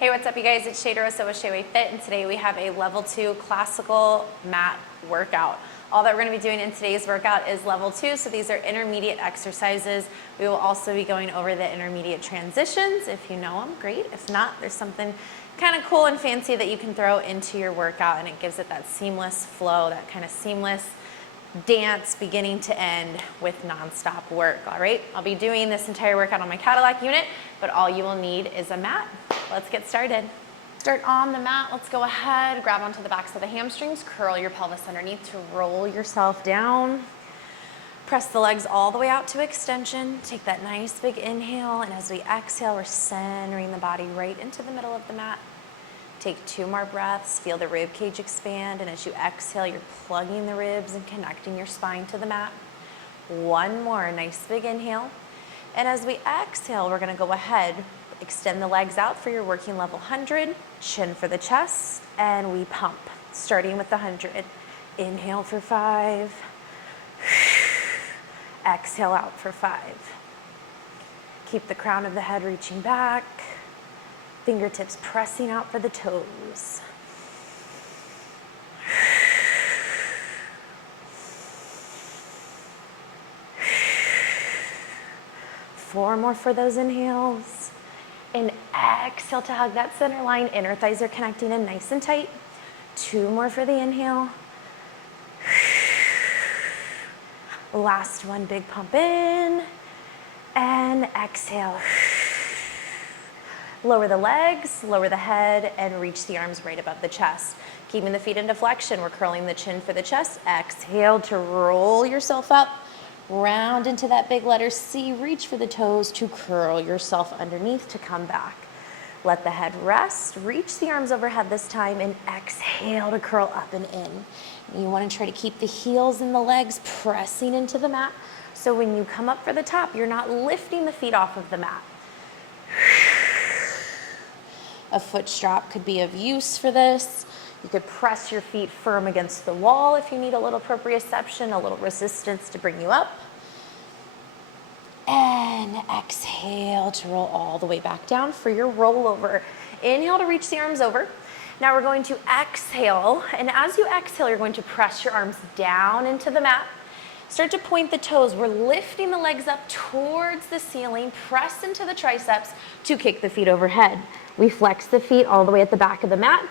Hey, what's up you guys? It's Shea with TO SHEAWAY FIT, and today we have a level 2 classical mat workout. All that we're going to be doing in today's workout is level 2, so these are intermediate exercises. We will also be going over the intermediate transitions. If you know them, great. If not, there's something kind of cool and fancy that you can throw into your workout, and it gives it that seamless flow, that kind of seamless dance beginning to end with non-stop work. All right, I'll be doing this entire workout on my Cadillac unit, but all you will need is a mat. Let's get started. Start on the mat. Let's go ahead, grab onto the backs of the hamstrings, curl your pelvis underneath to roll yourself down. Press the legs all the way out to extension. Take that nice big inhale, and as we exhale, we're centering the body right into the middle of the mat. Take 2 more breaths, feel the rib cage expand, and as you exhale, you're plugging the ribs and connecting your spine to the mat. 1 more, nice big inhale. And as we exhale, we're gonna go ahead, extend the legs out for your working level 100, chin for the chest, and we pump, starting with the 100. Inhale for 5, exhale out for 5. Keep the crown of the head reaching back. Fingertips pressing out for the toes. 4 more for those inhales. And exhale to hug that center line. Inner thighs are connecting in nice and tight. 2 more for the inhale. Last one, big pump in. And exhale. Lower the legs, lower the head, and reach the arms right above the chest. Keeping the feet into flexion, we're curling the chin for the chest. Exhale to roll yourself up, round into that big letter C. Reach for the toes to curl yourself underneath to come back. Let the head rest, reach the arms overhead this time, and exhale to curl up and in. You want to try to keep the heels and the legs pressing into the mat, so when you come up for the top, you're not lifting the feet off of the mat. A foot strap could be of use for this. You could press your feet firm against the wall if you need a little proprioception, a little resistance to bring you up. And exhale to roll all the way back down for your rollover. Inhale to reach the arms over. Now we're going to exhale, and as you exhale, you're going to press your arms down into the mat. Start to point the toes. We're lifting the legs up towards the ceiling. Press into the triceps to kick the feet overhead. We flex the feet all the way at the back of the mat.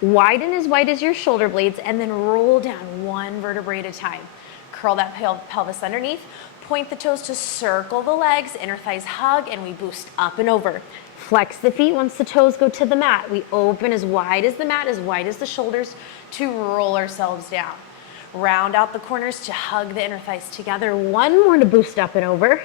Widen as wide as your shoulder blades, and then roll down 1 vertebrae at a time. Curl that pelvis underneath. Point the toes to circle the legs. Inner thighs hug, and we boost up and over. Flex the feet once the toes go to the mat. We open as wide as the mat, as wide as the shoulders, to roll ourselves down. Round out the corners to hug the inner thighs together. 1 more to boost up and over.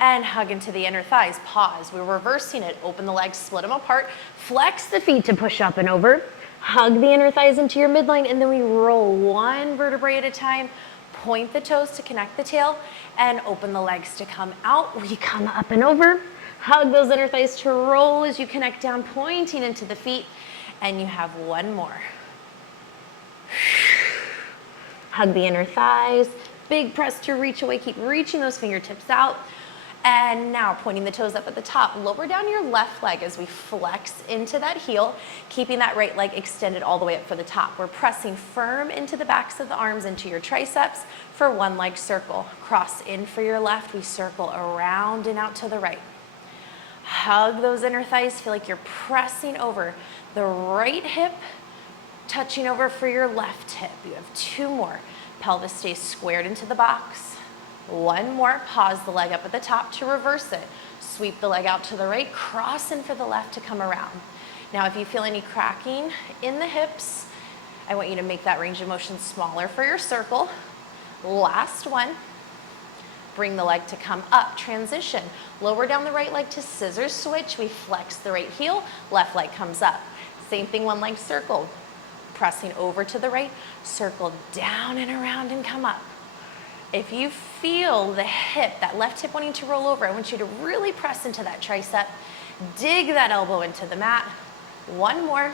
And hug into the inner thighs. Pause. We're reversing it. Open the legs, split them apart. Flex the feet to push up and over. Hug the inner thighs into your midline, and then we roll 1 vertebrae at a time. Point the toes to connect the tail, and open the legs to come out. We come up and over. Hug those inner thighs to roll as you connect down, pointing into the feet. And you have 1 more. Hug the inner thighs. Big press to reach away. Keep reaching those fingertips out. And now pointing the toes up at the top. Lower down your left leg as we flex into that heel, keeping that right leg extended all the way up for the top. We're pressing firm into the backs of the arms, into your triceps for 1 leg circle. Cross in for your left. We circle around and out to the right. Hug those inner thighs. Feel like you're pressing over the right hip, touching over for your left hip. You have 2 more. Pelvis stays squared into the box. 1 more. Pause the leg up at the top to reverse it. Sweep the leg out to the right. Cross in for the left to come around. Now, if you feel any cracking in the hips, I want you to make that range of motion smaller for your circle. Last one. Bring the leg to come up. Transition. Lower down the right leg to scissors switch. We flex the right heel. Left leg comes up. Same thing, 1 leg circle. Pressing over to the right. Circle down and around and come up. If you feel the hip, that left hip wanting to roll over, I want you to really press into that tricep. Dig that elbow into the mat. 1 more.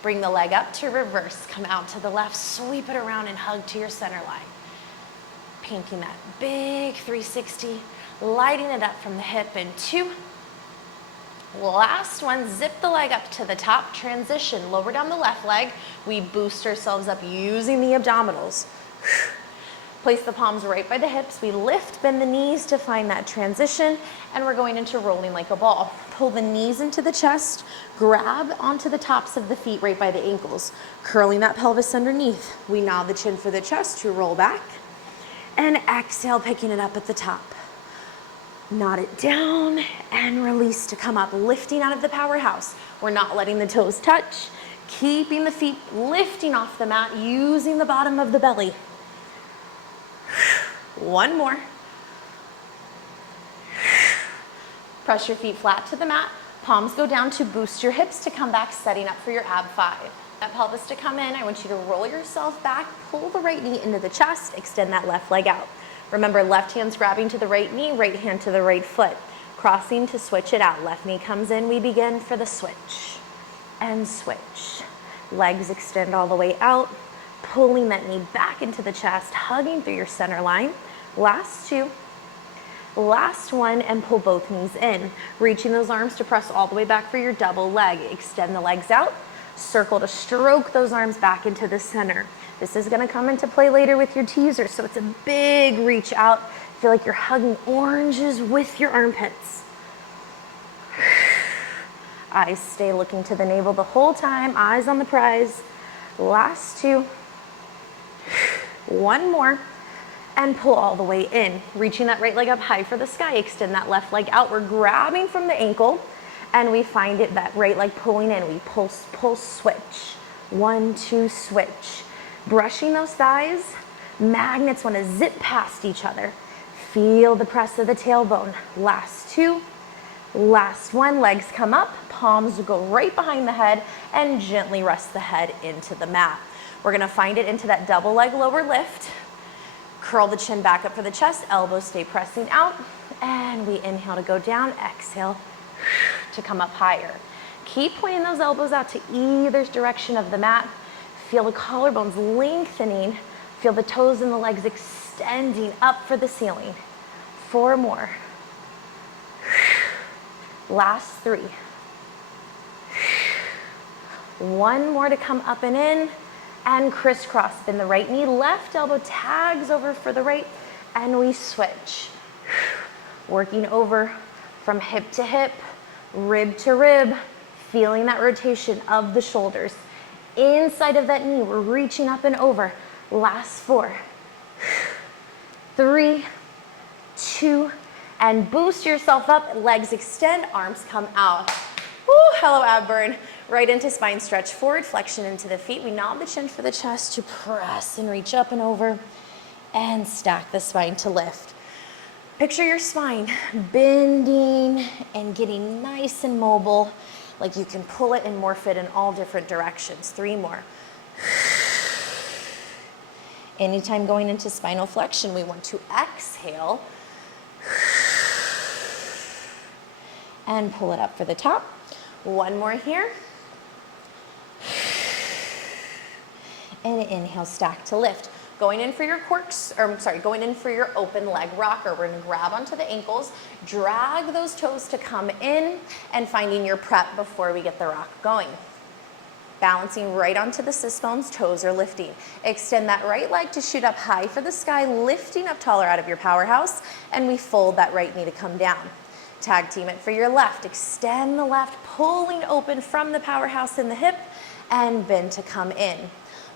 Bring the leg up to reverse. Come out to the left. Sweep it around and hug to your center line. painting that big 360. lighting it up from the hip in 2. Last one, zip the leg up to the top, transition, lower down the left leg. We boost ourselves up using the abdominals. Place the palms right by the hips. We lift, bend the knees to find that transition, and we're going into rolling like a ball. Pull the knees into the chest, grab onto the tops of the feet right by the ankles, curling that pelvis underneath. We nod the chin for the chest to roll back, and exhale, picking it up at the top. Nod it down and release to come up, lifting out of the powerhouse. We're not letting the toes touch, keeping the feet lifting off the mat, using the bottom of the belly. One more. Press your feet flat to the mat. Palms go down to boost your hips to come back, setting up for your ab 5. That pelvis to come in, I want you to roll yourself back, pull the right knee into the chest, extend that left leg out. Remember, left hand's grabbing to the right knee, right hand to the right foot. Crossing to switch it out. Left knee comes in, we begin for the switch. And switch. Legs extend all the way out, pulling that knee back into the chest, hugging through your center line. Last 2. Last one, and pull both knees in. Reaching those arms to press all the way back for your double leg. Extend the legs out. Circle to stroke those arms back into the center. This is gonna come into play later with your teaser, so it's a big reach out. Feel like you're hugging oranges with your armpits. Eyes stay looking to the navel the whole time, eyes on the prize. Last 2. One more, and pull all the way in. Reaching that right leg up high for the sky, extend that left leg out. We're grabbing from the ankle, and we find it, that right leg pulling in. We pulse, pulse, switch. 1, 2, switch. Brushing those thighs, magnets want to zip past each other. Feel the press of the tailbone. Last 2, last 1, legs come up, palms go right behind the head, and gently rest the head into the mat. We're gonna find it into that double leg lower lift. Curl the chin back up for the chest, elbows stay pressing out, and we inhale to go down, exhale to come up higher. Keep pointing those elbows out to either direction of the mat. Feel the collarbones lengthening. Feel the toes and the legs extending up for the ceiling. 4 more. Last 3. 1 more to come up and in, and crisscross. Bend the right knee, left elbow tags over for the right, and we switch. Working over from hip to hip, rib to rib, feeling that rotation of the shoulders. Inside of that knee, we're reaching up and over. Last 4, 3, 2, and boost yourself up. Legs extend, arms come out. Woo, hello ab burn. Right into spine stretch, forward flexion into the feet. We nod the chin for the chest to press and reach up and over, and stack the spine to lift. Picture your spine bending and getting nice and mobile, like you can pull it and morph it in all different directions. 3 more. Anytime going into spinal flexion, we want to exhale and pull it up for the top. 1 more here. And inhale, stack to lift. Going in for your going in for your open leg rocker. We're gonna grab onto the ankles, drag those toes to come in, and finding your prep before we get the rock going. Balancing right onto the sits bones, toes are lifting. Extend that right leg to shoot up high for the sky, lifting up taller out of your powerhouse, and we fold that right knee to come down. Tag team it for your left. Extend the left, pulling open from the powerhouse in the hip, and bend to come in.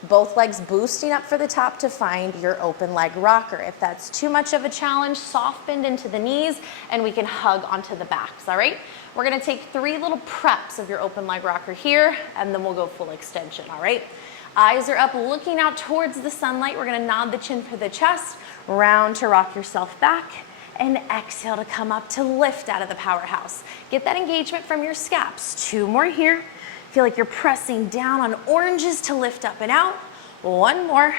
Both legs boosting up for the top to find your open leg rocker. If that's too much of a challenge, soft bend into the knees, and we can hug onto the backs, all right? We're gonna take 3 little preps of your open leg rocker here, and then we'll go full extension, all right? Eyes are up, looking out towards the sunlight. We're gonna nod the chin for the chest, round to rock yourself back, and exhale to come up to lift out of the powerhouse. Get that engagement from your scaps. 2 more here. Feel like you're pressing down on oranges to lift up and out. 1 more.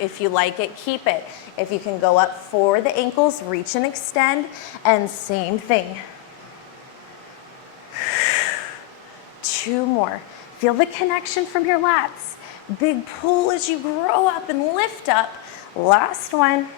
If you like it, keep it. If you can go up for the ankles, reach and extend, and same thing. 2 more. Feel the connection from your lats. Big pull as you grow up and lift up. Last one.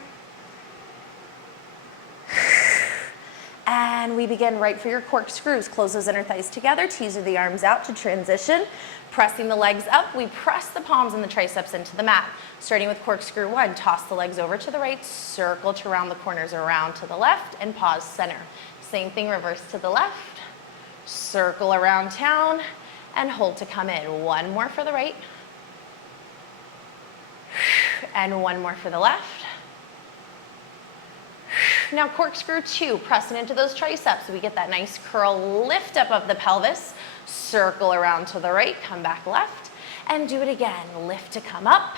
And we begin right for your corkscrews. Close those inner thighs together, teaser the arms out to transition. Pressing the legs up, we press the palms and the triceps into the mat. Starting with corkscrew 1, toss the legs over to the right, circle to round the corners around to the left, and pause center. Same thing, reverse to the left, circle around town, and hold to come in. One more for the right, and one more for the left. Now corkscrew 2, pressing into those triceps. We get that nice curl lift up of the pelvis. Circle around to the right, come back left, and do it again. Lift to come up.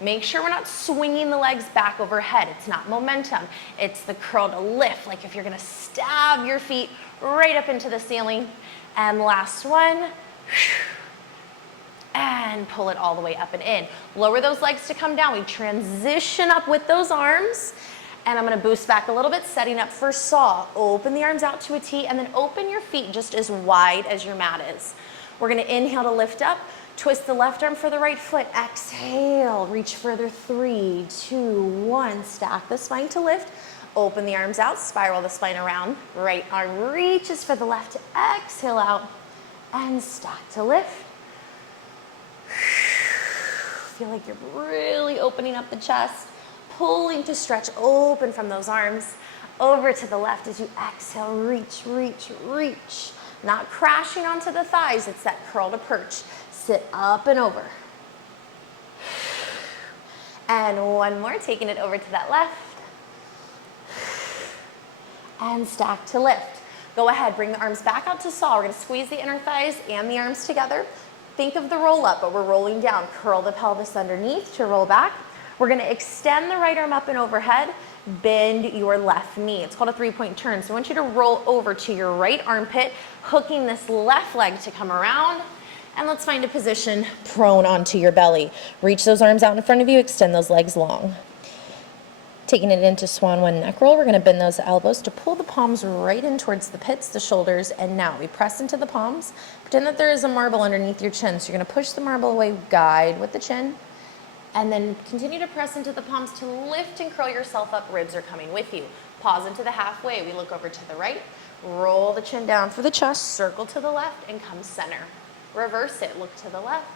Make sure we're not swinging the legs back overhead. It's not momentum. It's the curl to lift, like if you're gonna stab your feet right up into the ceiling. And last one. And pull it all the way up and in. Lower those legs to come down. We transition up with those arms. And I'm gonna boost back a little bit, setting up for saw. Open the arms out to a T, and then open your feet just as wide as your mat is. We're gonna inhale to lift up, twist the left arm for the right foot, exhale, reach further, 3, 2, 1, stack the spine to lift, open the arms out, spiral the spine around, right arm reaches for the left, exhale out, and stack to lift. Feel like you're really opening up the chest. Pulling to stretch open from those arms. Over to the left as you exhale, reach, reach, reach. Not crashing onto the thighs, it's that curl to perch. Sit up and over. And one more, taking it over to that left. And stack to lift. Go ahead, bring the arms back out to saw. We're gonna squeeze the inner thighs and the arms together. Think of the roll up, but we're rolling down. Curl the pelvis underneath to roll back. We're gonna extend the right arm up and overhead, bend your left knee. It's called a 3-point turn. So I want you to roll over to your right armpit, hooking this left leg to come around, and let's find a position prone onto your belly. Reach those arms out in front of you, extend those legs long. Taking it into swan 1 neck roll, we're gonna bend those elbows to pull the palms right in towards the pits, the shoulders, and now we press into the palms. Pretend that there is a marble underneath your chin. So you're gonna push the marble away, guide with the chin, and then continue to press into the palms to lift and curl yourself up. Ribs are coming with you. Pause into the halfway. We look over to the right, roll the chin down for the chest, circle to the left, and come center. Reverse it, look to the left,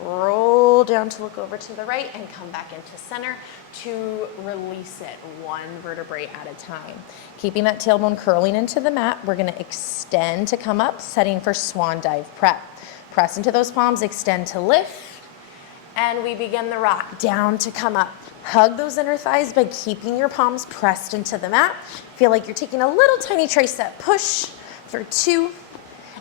roll down to look over to the right, and come back into center to release it, 1 vertebrae at a time. Keeping that tailbone curling into the mat, we're gonna extend to come up, setting for swan dive prep. Press into those palms, extend to lift, and we begin the rock, down to come up. Hug those inner thighs by keeping your palms pressed into the mat. Feel like you're taking a little tiny tricep push for 2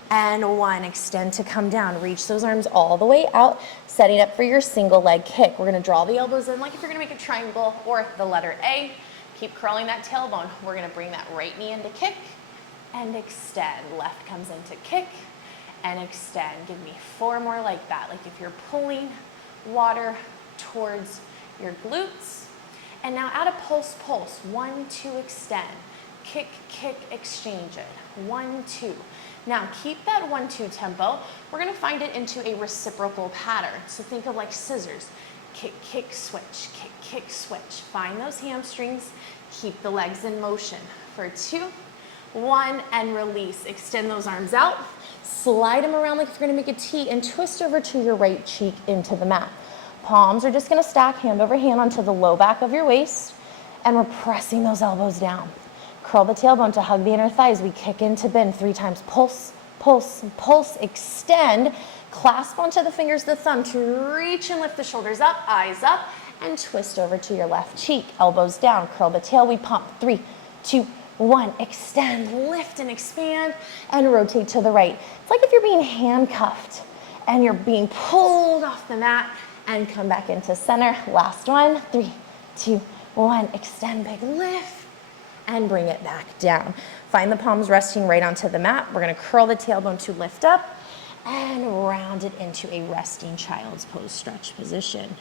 and 1. Extend to come down. Reach those arms all the way out, setting up for your single leg kick. We're gonna draw the elbows in like if you're gonna make a triangle or the letter A. Keep curling that tailbone. We're gonna bring that right knee into kick and extend. Left comes into kick and extend. Give me 4 more like that. Like if you're pulling water towards your glutes. And now add a pulse, pulse. 1, 2, extend. Kick, kick, exchange it. 1, 2. Now keep that 1, 2 tempo. We're gonna find it into a reciprocal pattern. So think of like scissors. Kick, kick, switch, kick, kick, switch. Find those hamstrings. Keep the legs in motion for 2, 1, and release. Extend those arms out. Slide them around like if you're gonna make a T and twist over to your right cheek into the mat. Palms are just gonna stack hand over hand onto the low back of your waist, and we're pressing those elbows down. Curl the tailbone to hug the inner thighs. We kick into bend 3 times. Pulse, pulse, pulse, extend. Clasp onto the fingers, the thumb to reach and lift the shoulders up, eyes up, and twist over to your left cheek. Elbows down, curl the tail, we pump. 3, 2, 1, extend, lift and expand, and rotate to the right. It's like if you're being handcuffed and you're being pulled off the mat, and come back into center. Last one, 3, 2, 1, extend, big lift, and bring it back down. Find the palms resting right onto the mat. We're gonna curl the tailbone to lift up and round it into a resting child's pose stretch position.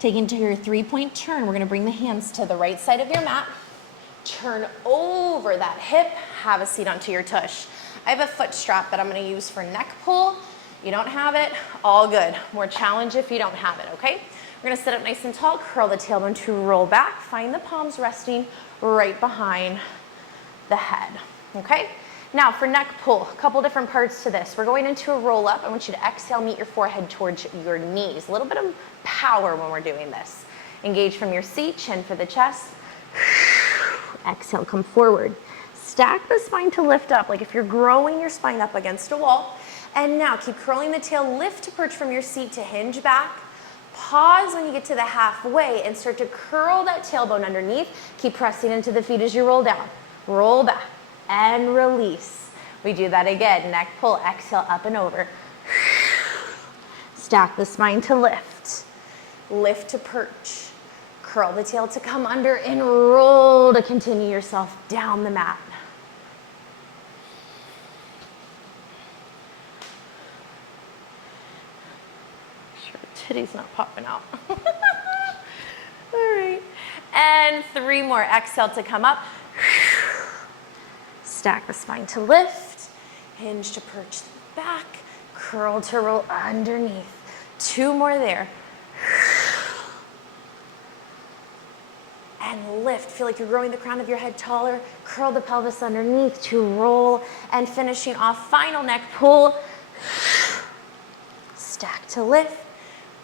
Take into your 3-point turn. We're gonna bring the hands to the right side of your mat. Turn over that hip, have a seat onto your tush. I have a foot strap that I'm gonna use for neck pull. You don't have it, all good. More challenge if you don't have it, okay? We're gonna sit up nice and tall, curl the tailbone to roll back, find the palms resting right behind the head, okay? Now for neck pull, a couple different parts to this. We're going into a roll up. I want you to exhale, meet your forehead towards your knees. A little bit of power when we're doing this. Engage from your seat, chin for the chest. Exhale, come forward. Stack the spine to lift up, like if you're growing your spine up against a wall. And now keep curling the tail, lift to perch from your seat to hinge back. Pause when you get to the halfway and start to curl that tailbone underneath. Keep pressing into the feet as you roll down. Roll back and release. We do that again. Neck pull, exhale, up and over. Stack the spine to lift. Lift to perch. Curl the tail to come under and roll to continue yourself down the mat. Titty's not popping out. All right. And 3 more. Exhale to come up. Stack the spine to lift. Hinge to perch back. Curl to roll underneath. 2 more there. And lift. Feel like you're growing the crown of your head taller. Curl the pelvis underneath to roll. And finishing off, final neck pull. Stack to lift.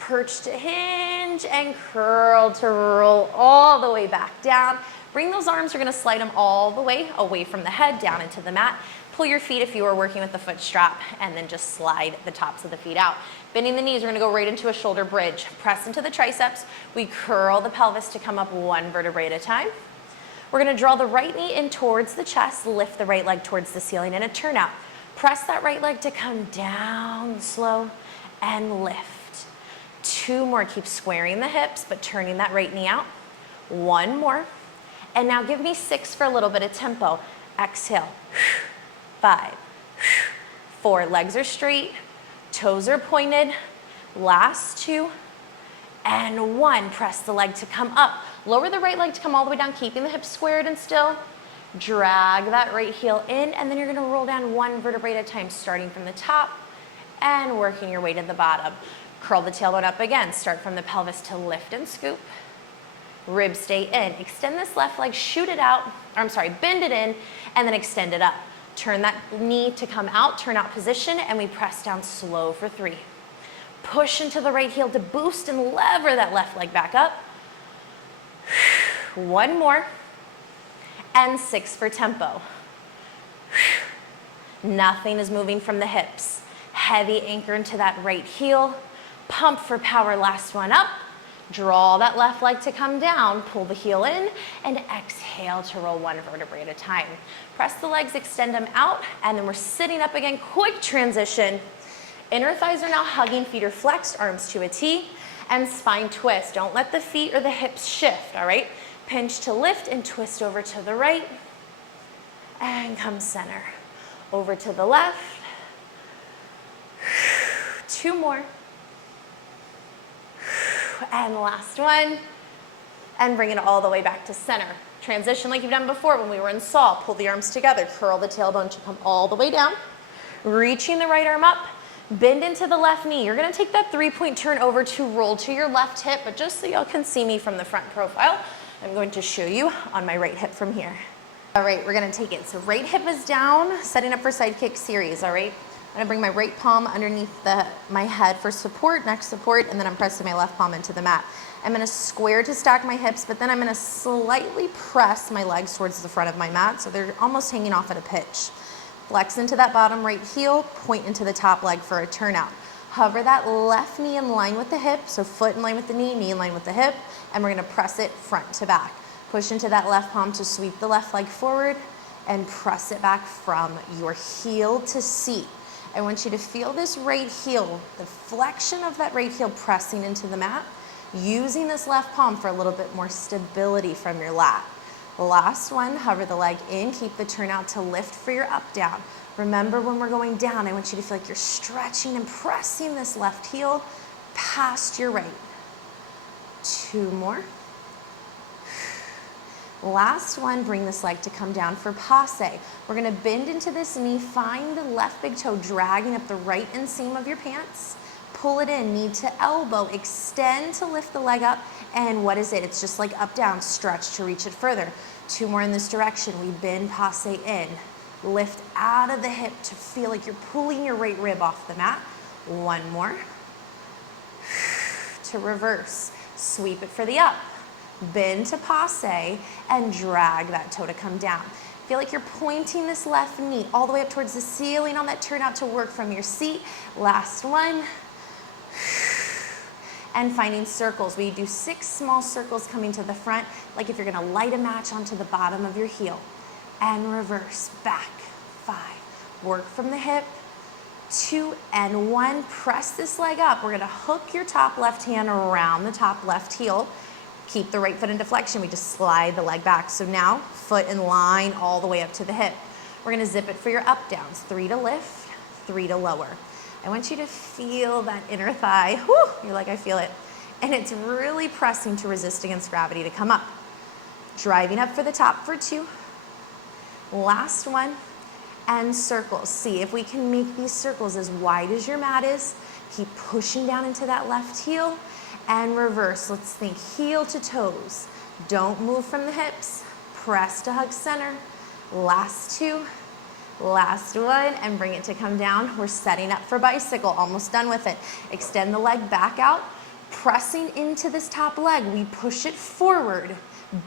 Perch to hinge and curl to roll all the way back down. Bring those arms, we're gonna slide them all the way away from the head, down into the mat. Pull your feet if you are working with the foot strap, and then just slide the tops of the feet out. Bending the knees, we're gonna go right into a shoulder bridge. Press into the triceps. We curl the pelvis to come up 1 vertebrae at a time. We're gonna draw the right knee in towards the chest, lift the right leg towards the ceiling in a turnout. Press that right leg to come down slow and lift. 2 more, keep squaring the hips, but turning that right knee out. 1 more. And now give me 6 for a little bit of tempo. Exhale. 5, 4, legs are straight, toes are pointed. Last 2, and 1. Press the leg to come up. Lower the right leg to come all the way down, keeping the hips squared and still. Drag that right heel in, and then you're gonna roll down 1 vertebrae at a time, starting from the top and working your way to the bottom. Curl the tailbone up again. Start from the pelvis to lift and scoop. Ribs stay in. Extend this left leg, shoot it out, bend it in, and then extend it up. Turn that knee to come out, turn out position, and we press down slow for 3. Push into the right heel to boost and lever that left leg back up. 1 more, and 6 for tempo. Nothing is moving from the hips. Heavy anchor into that right heel. Pump for power, last one up. Draw that left leg to come down, pull the heel in, and exhale to roll 1 vertebrae at a time. Press the legs, extend them out, and then we're sitting up again. Quick transition. Inner thighs are now hugging, feet are flexed, arms to a T, and spine twist. Don't let the feet or the hips shift, all right? Pinch to lift and twist over to the right, and come center. Over to the left. 2 more. And last one. And bring it all the way back to center. Transition like you've done before when we were in saw. Pull the arms together. Curl the tailbone to come all the way down. Reaching the right arm up. Bend into the left knee. You're gonna take that 3-point turn over to roll to your left hip, but just so y'all can see me from the front profile, I'm going to show you on my right hip from here. All right, we're gonna take it. So right hip is down, setting up for side kick series, all right? I'm gonna bring my right palm underneath my head for support, neck support, and then I'm pressing my left palm into the mat. I'm gonna square to stack my hips, but then I'm gonna slightly press my legs towards the front of my mat, so they're almost hanging off at a pitch. Flex into that bottom right heel, point into the top leg for a turnout. Hover that left knee in line with the hip, so foot in line with the knee in line with the hip, and we're gonna press it front to back. Push into that left palm to sweep the left leg forward and press it back from your heel to seat. I want you to feel this right heel, the flexion of that right heel pressing into the mat, using this left palm for a little bit more stability from your lat. Last one, hover the leg in, keep the turnout to lift for your up down. Remember when we're going down, I want you to feel like you're stretching and pressing this left heel past your right. 2 more. Last one, bring this leg to come down for passe. We're gonna bend into this knee, find the left big toe dragging up the right inseam of your pants. Pull it in, knee to elbow, extend to lift the leg up, And what is it? It's just like up, down, stretch to reach it further. 2 more in this direction. We bend, passe in. Lift out of the hip to feel like you're pulling your right rib off the mat. 1 more. To reverse. Sweep it for the up. Bend to passe and drag that toe to come down. Feel like you're pointing this left knee all the way up towards the ceiling on that turnout to work from your seat. Last one. And finding circles. We do 6 small circles coming to the front, like if you're gonna light a match onto the bottom of your heel. And reverse, back, 5. Work from the hip, 2 and 1. Press this leg up. We're gonna hook your top left hand around the top left heel. Keep the right foot in deflection. We just slide the leg back. So now, foot in line all the way up to the hip. We're gonna zip it for your up downs. 3 to lift, 3 to lower. I want you to feel that inner thigh. Whew, you're like, I feel it. And it's really pressing to resist against gravity to come up. Driving up for the top for 2. Last one, and circles. See if we can make these circles as wide as your mat is. Keep pushing down into that left heel and reverse. Let's think heel to toes. Don't move from the hips. Press to hug center. Last 2, last one, and bring it to come down. We're setting up for bicycle, almost done with it. Extend the leg back out. Pressing into this top leg, we push it forward.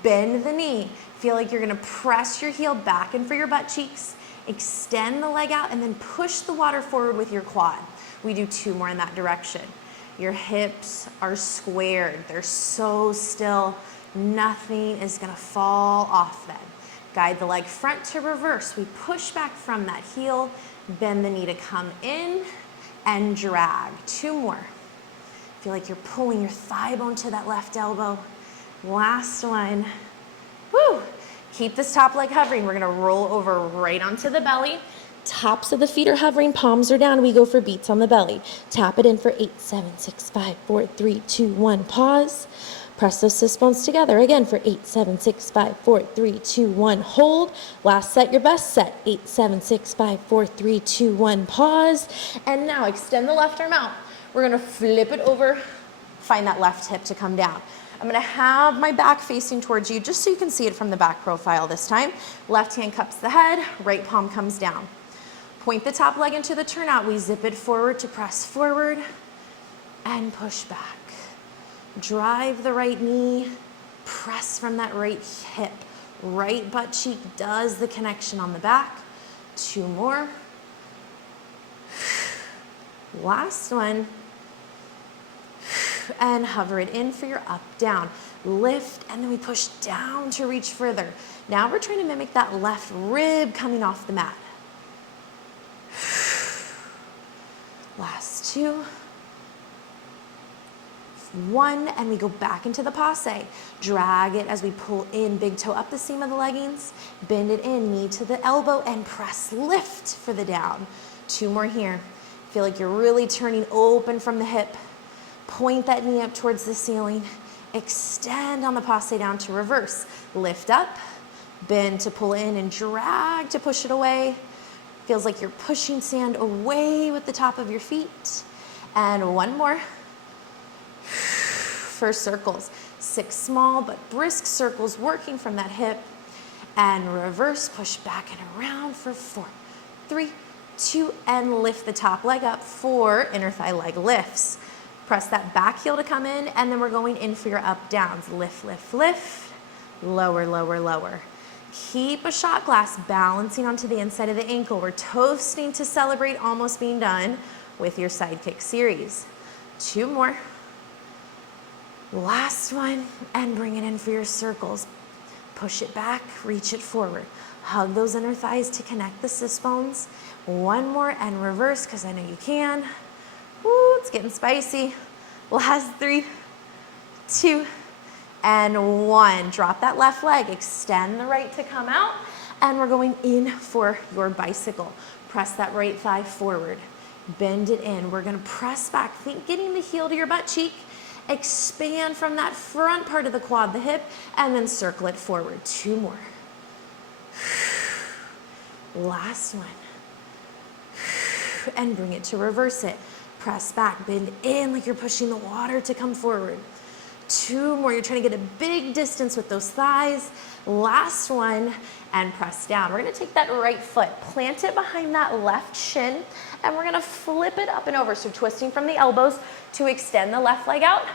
Bend the knee. Feel like you're gonna press your heel back in for your butt cheeks. Extend the leg out and then push the water forward with your quad. We do 2 more in that direction. Your hips are squared. They're so still. Nothing is gonna fall off then. Guide the leg front to reverse. We push back from that heel. Bend the knee to come in and drag. 2 more. Feel like you're pulling your thigh bone to that left elbow. Last one. Woo! Keep this top leg hovering. We're gonna roll over right onto the belly. Tops of the feet are hovering, palms are down. We go for beats on the belly. Tap it in for 8, 7, 6, 5, 4, 3, 2, 1. Pause. Press those sit bones together again for 8, 7, 6, 5, 4, 3, 2, 1. Hold. Last set, your best set. 8, 7, 6, 5, 4, 3, 2, 1. Pause. And now extend the left arm out. We're gonna flip it over. Find that left hip to come down. I'm gonna have my back facing towards you just so you can see it from the back profile this time. Left hand cups the head, right palm comes down. Point the top leg into the turnout. We zip it forward to press forward and push back. Drive the right knee, press from that right hip. Right butt cheek does the connection on the back. 2 more. Last one. And hover it in for your up, down. Lift, and then we push down to reach further. Now we're trying to mimic that left rib coming off the mat. Last 2. 1, and we go back into the passe. Drag it as we pull in, big toe up the seam of the leggings. Bend it in, knee to the elbow, and press, lift for the down. 2 more here. Feel like you're really turning open from the hip. Point that knee up towards the ceiling. Extend on the passe down to reverse. Lift up, bend to pull in, and drag to push it away. Feels like you're pushing sand away with the top of your feet. And 1 more. For circles. 6 small but brisk circles working from that hip. And reverse, push back and around for 4, 3, 2, and lift the top leg up. 4 inner thigh leg lifts. Press that back heel to come in, and then we're going in for your up downs. Lift, lift, lift. Lower, lower, lower. Keep a shot glass balancing onto the inside of the ankle. We're toasting to celebrate almost being done with your side kick series. 2 more. Last one, and bring it in for your circles. Push it back, reach it forward. Hug those inner thighs to connect the sit bones. 1 more, and reverse, because I know you can. Woo, it's getting spicy. Last 3, 2, and 1. Drop that left leg, extend the right to come out, and we're going in for your bicycle. Press that right thigh forward, bend it in. We're gonna press back, think getting the heel to your butt cheek, expand from that front part of the quad, the hip, and then circle it forward. 2 more. Last one. And bring it to reverse it. Press back, bend in like you're pushing the water to come forward. 2 more. You're trying to get a big distance with those thighs. Last one, and press down. We're gonna take that right foot, plant it behind that left shin, and we're gonna flip it up and over. So twisting from the elbows to extend the left leg out,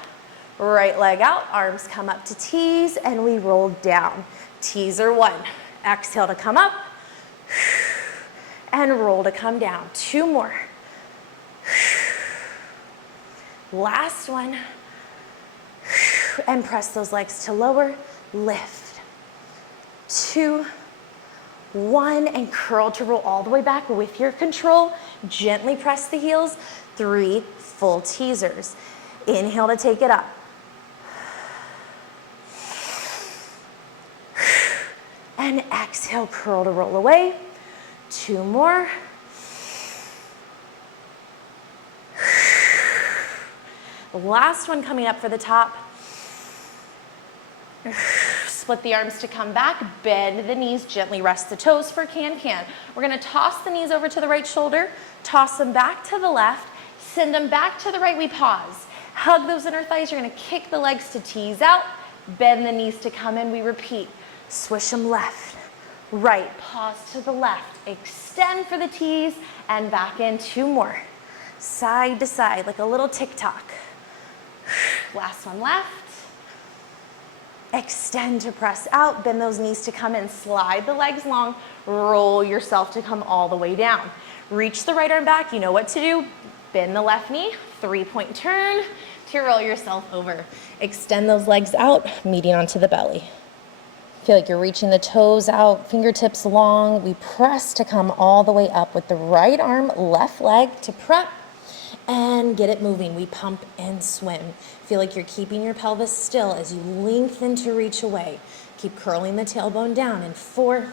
right leg out, arms come up to T's, and we roll down. T's are 1. Exhale to come up, and roll to come down. 2 more. Last one. And press those legs to lower, lift. 2, 1, and curl to roll all the way back with your control. Gently press the heels. 3 full teasers. Inhale to take it up. And exhale, curl to roll away. 2 more. Last one coming up for the top. Split the arms to come back, bend the knees, gently rest the toes for can-can. We're gonna toss the knees over to the right shoulder, toss them back to the left, send them back to the right, we pause. Hug those inner thighs, you're gonna kick the legs to tease out, bend the knees to come in, we repeat. Swish them left, right, pause to the left, extend for the tees, and back in. 2 more. Side to side, like a little tick-tock. Last one left. Extend to press out, bend those knees to come in, slide the legs long, roll yourself to come all the way down. Reach the right arm back, you know what to do. Bend the left knee, 3-point turn to roll yourself over. Extend those legs out, meeting onto the belly. Feel like you're reaching the toes out, fingertips long. We press to come all the way up with the right arm, left leg to prep, and get it moving. We pump and swim. Feel like you're keeping your pelvis still as you lengthen to reach away. Keep curling the tailbone down in 4.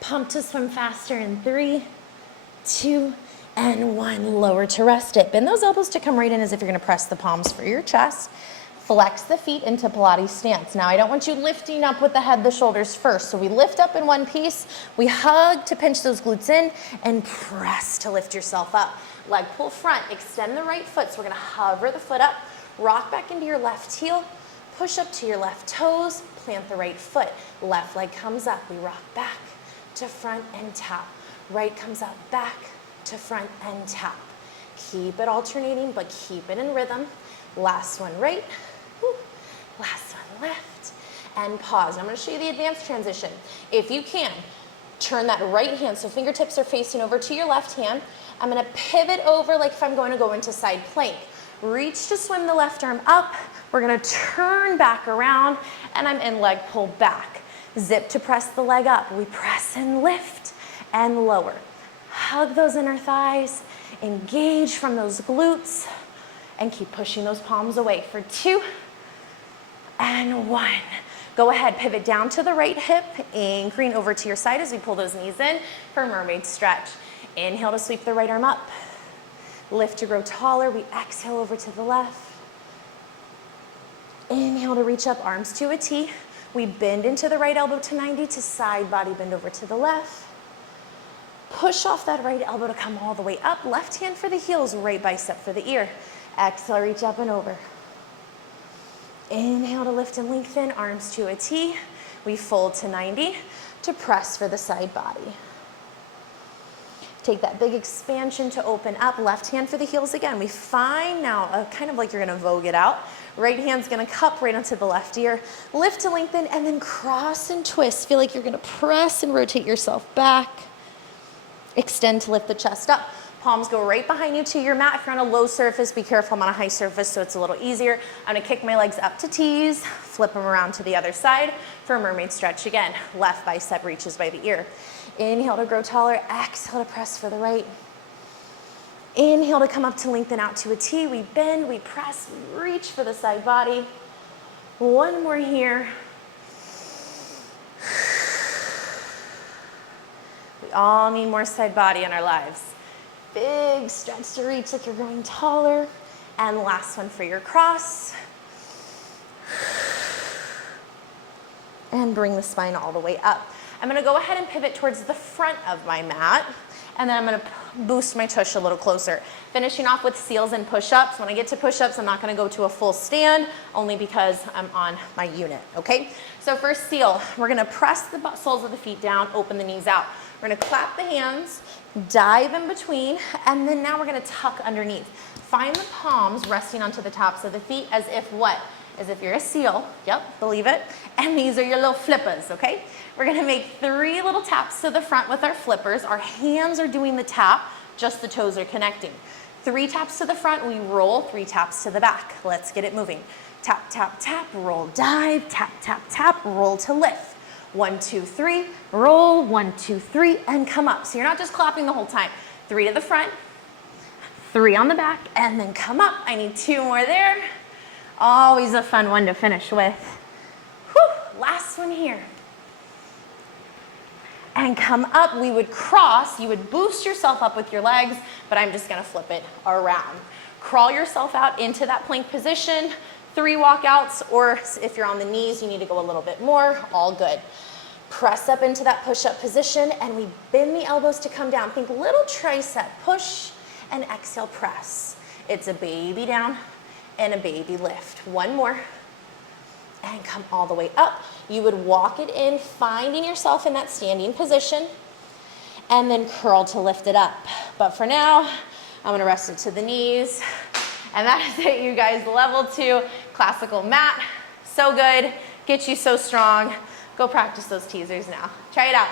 Pump to swim faster in 3, 2, and 1. Lower to rest it. Bend those elbows to come right in as if you're gonna press the palms for your chest. Flex the feet into Pilates stance. Now I don't want you lifting up with the head, the shoulders first. So we lift up in one piece, we hug to pinch those glutes in, and press to lift yourself up. Leg pull front, extend the right foot. So we're gonna hover the foot up, rock back into your left heel, push up to your left toes, plant the right foot. Left leg comes up, we rock back to front and tap. Right comes up, back to front and tap. Keep it alternating, but keep it in rhythm. Last one right, last one left, and pause. I'm gonna show you the advanced transition. If you can, turn that right hand, so fingertips are facing over to your left hand. I'm gonna pivot over like if I'm going to go into side plank. Reach to swim the left arm up. We're gonna turn back around, and I'm in leg pull back. Zip to press the leg up. We press and lift and lower. Hug those inner thighs, engage from those glutes, and keep pushing those palms away for 2 and 1. Go ahead, pivot down to the right hip, anchoring over to your side as we pull those knees in for mermaid stretch. Inhale to sweep the right arm up. Lift to grow taller. We exhale over to the left. Inhale to reach up, arms to a T. We bend into the right elbow to 90 to side body bend over to the left. Push off that right elbow to come all the way up. Left hand for the heels, right bicep for the ear. Exhale, reach up and over. Inhale to lift and lengthen, arms to a T. We fold to 90 to press for the side body. Take that big expansion to open up. Left hand for the heels again. We find now, kind of like you're gonna vogue it out. Right hand's gonna cup right onto the left ear. Lift to lengthen and then cross and twist. Feel like you're gonna press and rotate yourself back. Extend to lift the chest up. Palms go right behind you to your mat. If you're on a low surface, be careful, I'm on a high surface so it's a little easier. I'm gonna kick my legs up to T's, flip them around to the other side for a mermaid stretch again. Left bicep reaches by the ear. Inhale to grow taller, exhale to press for the right. Inhale to come up to lengthen out to a T. We bend, we press, we reach for the side body. One more here. We all need more side body in our lives. Big stretch to reach like you're growing taller. And last one for your cross. And bring the spine all the way up. I'm gonna go ahead and pivot towards the front of my mat, and then I'm gonna boost my tush a little closer. Finishing off with seals and push-ups. When I get to push-ups, I'm not gonna go to a full stand, only because I'm on my unit, okay? So first seal, we're gonna press the soles of the feet down, open the knees out. We're gonna clap the hands, dive in between, and then now we're gonna tuck underneath. Find the palms resting onto the tops of the feet as if what? As if you're a seal, yep, believe it. And these are your little flippers, okay? We're gonna make 3 little taps to the front with our flippers. Our hands are doing the tap, just the toes are connecting. 3 taps to the front, we roll, 3 taps to the back. Let's get it moving. Tap, tap, tap, roll, dive, tap, tap, tap, roll to lift. 1, 2, 3, roll, 1, 2, 3, and come up. So you're not just clapping the whole time. 3 to the front, 3 on the back, and then come up. I need 2 more there. Always a fun one to finish with. Whew, last one here. And come up, we would cross, you would boost yourself up with your legs, but I'm just gonna flip it around. Crawl yourself out into that plank position, 3 walkouts, or if you're on the knees, you need to go a little bit more, all good. Press up into that push-up position, and we bend the elbows to come down. Think little tricep, push, and exhale, press. It's a baby down and a baby lift. 1 more, and come all the way up. You would walk it in, finding yourself in that standing position, and then curl to lift it up. But for now, I'm gonna rest it to the knees, and that is it, you guys. Level 2, classical mat. So good, gets you so strong. Go practice those teasers now. Try it out.